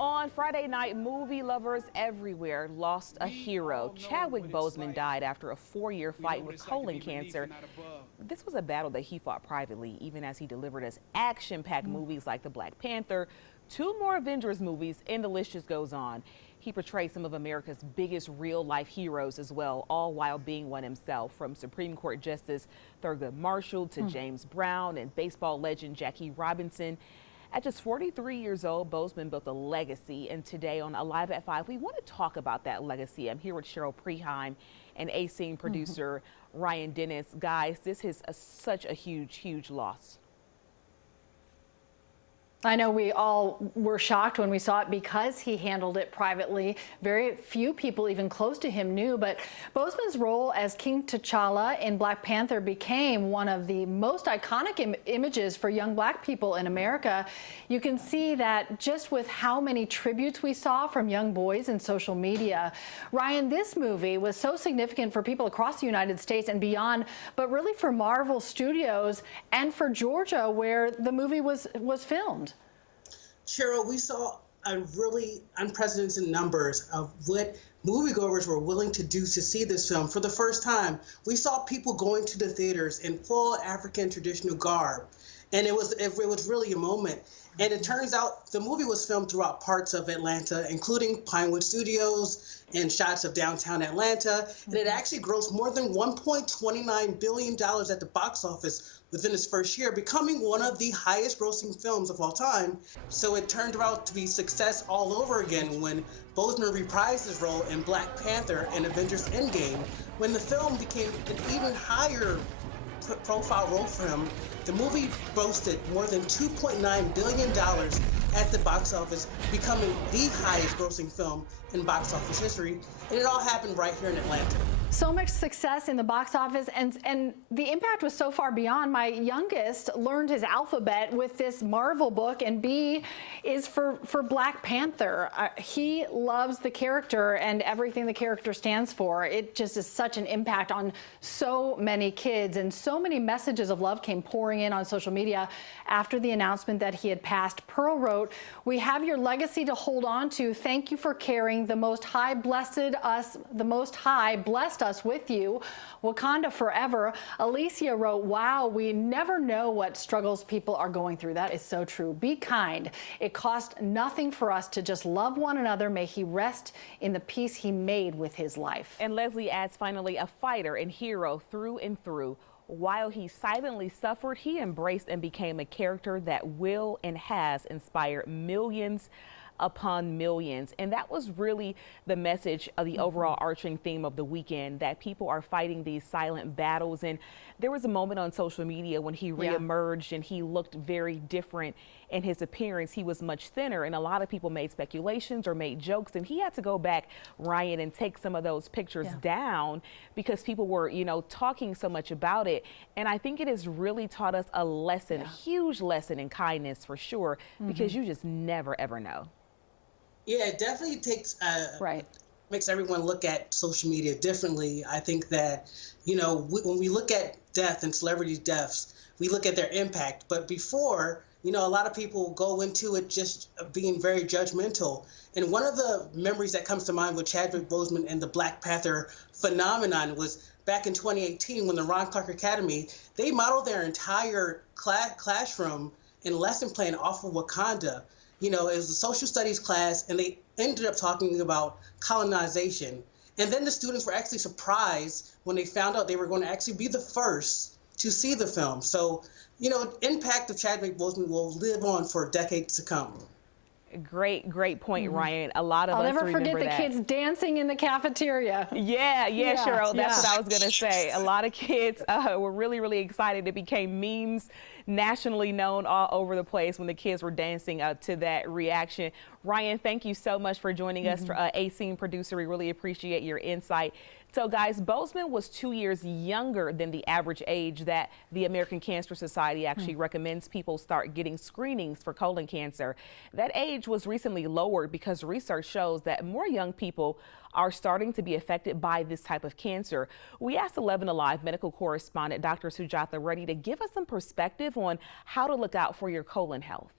On Friday night, movie lovers everywhere lost a hero. Chadwick Boseman died after a 4-year fight with colon cancer. This was a battle that he fought privately, even as he delivered us action-packed movies like the Black Panther, 2 more Avengers movies, and the list just goes on. He portrayed some of America's biggest real-life heroes as well, all while being one himself, from Supreme Court Justice Thurgood Marshall to James Brown and baseball legend Jackie Robinson. At just 43 years old, Boseman built a legacy, and today on Alive at 5, we want to talk about that legacy. I'm here with Cheryl Preheim and A-Scene producer Ryan Dennis. Guys, this is such a huge loss. I know we all were shocked when we saw it because he handled it privately. Very few people even close to him knew, but Boseman's role as King T'Challa in Black Panther became one of the most iconic images for young black people in America. You can see that just with how many tributes we saw from young boys in social media. Ryan, this movie was so significant for people across the United States and beyond, but really for Marvel Studios and for Georgia, where the movie was filmed. Cheryl, we saw a really unprecedented numbers of what moviegoers were willing to do to see this film. For the first time, we saw people going to the theaters in full African traditional garb, and it was really a moment. And it turns out the movie was filmed throughout parts of Atlanta, including Pinewood Studios and shots of downtown Atlanta. And it actually grossed more than $1.29 billion at the box office within its first year, becoming one of the highest grossing films of all time. So it turned out to be success all over again when Boseman reprised his role in Black Panther and Avengers Endgame. When the film became an even higher profile role for him, the movie boasted more than $2.9 billion at the box office, becoming the highest grossing film in box office history. And it all happened right here in Atlanta. So much success in the box office, and the impact was so far beyond. My youngest learned his alphabet with this Marvel book, and B is for Black Panther. He loves the character and everything the character stands for. It just is such an impact on so many kids, and so many messages of love came pouring in on social media after the announcement that he had passed. Pearl wrote, "We have your legacy to hold on to. Thank you for caring. The Most High blessed us with you. Wakanda forever." Alicia wrote, "Wow, we never know what struggles people are going through." That is so true. Be kind. It cost nothing for us to just love one another. May he rest in the peace he made with his life. And Leslie adds, finally, a fighter and hero through and through. While he silently suffered, he embraced and became a character that will and has inspired millions upon millions. And that was really the message of the overall arching theme of the weekend, that people are fighting these silent battles. And there was a moment on social media when he reemerged and he looked very different in his appearance. He was much thinner, and a lot of people made speculations or made jokes, and he had to go back, Ryan, and take some of those pictures down because people were, talking so much about it. And I think it has really taught us a lesson, a huge lesson in kindness for sure, because you just never ever know. Yeah, it definitely takes makes everyone look at social media differently. I think that, when we look at death and celebrity deaths, we look at their impact. But before, a lot of people go into it just being very judgmental. And one of the memories that comes to mind with Chadwick Boseman and the Black Panther phenomenon was back in 2018 when the Ron Clark Academy, they modeled their entire classroom and lesson plan off of Wakanda. It was a social studies class, and they ended up talking about colonization. And then the students were actually surprised when they found out they were going to actually be the first to see the film. So, impact of Chadwick Boseman will live on for decades to come. Great point, Ryan. A lot of I'll us never remember forget the kids dancing in the cafeteria. Yeah, Cheryl, that's what I was going to say. A lot of kids were really excited. It became memes, nationally known all over the place when the kids were dancing to that reaction. Ryan, thank you so much for joining us, for A-Scene producer. We really appreciate your insight. So, guys, Boseman was 2 years younger than the average age that the American Cancer Society actually recommends people start getting screenings for colon cancer. That age was recently lowered because research shows that more young people are starting to be affected by this type of cancer. We asked 11 Alive medical correspondent Dr. Sujatha Reddy to give us some perspective on how to look out for your colon health.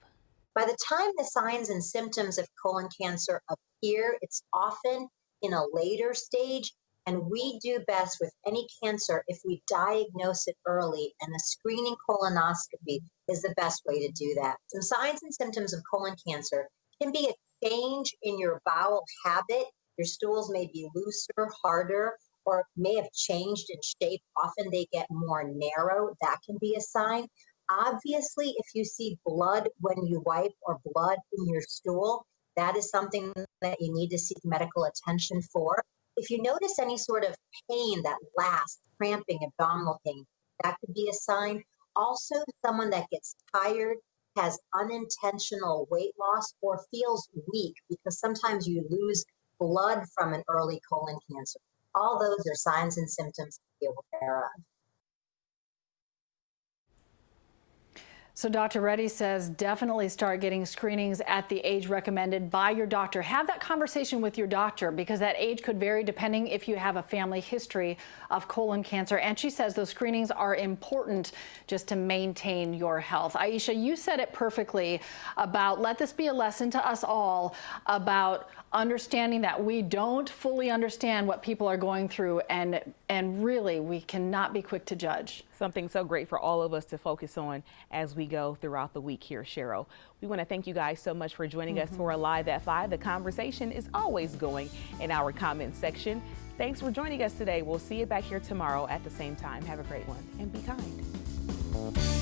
By the time the signs and symptoms of colon cancer appear, it's often in a later stage, and we do best with any cancer if we diagnose it early, and a screening colonoscopy is the best way to do that. Some signs and symptoms of colon cancer can be a change in your bowel habit. Your stools may be looser, harder, or may have changed in shape. Often they get more narrow. That can be a sign. Obviously, if you see blood when you wipe or blood in your stool, that is something that you need to seek medical attention for. If you notice any sort of pain that lasts, cramping, abdominal pain, that could be a sign. Also, someone that gets tired, has unintentional weight loss, or feels weak, because sometimes you lose blood from an early colon cancer. All those are signs and symptoms to be aware of. So Dr. Reddy says definitely start getting screenings at the age recommended by your doctor. Have that conversation with your doctor, because that age could vary depending if you have a family history of colon cancer. And she says those screenings are important just to maintain your health. Aisha, you said it perfectly about, let this be a lesson to us all about understanding that we don't fully understand what people are going through, and really we cannot be quick to judge. Something so great for all of us to focus on as we go throughout the week here, Cheryl. We want to thank you guys so much for joining us for Live at 5. The conversation is always going in our comment section. Thanks for joining us today. We'll see you back here tomorrow at the same time. Have a great one and be kind.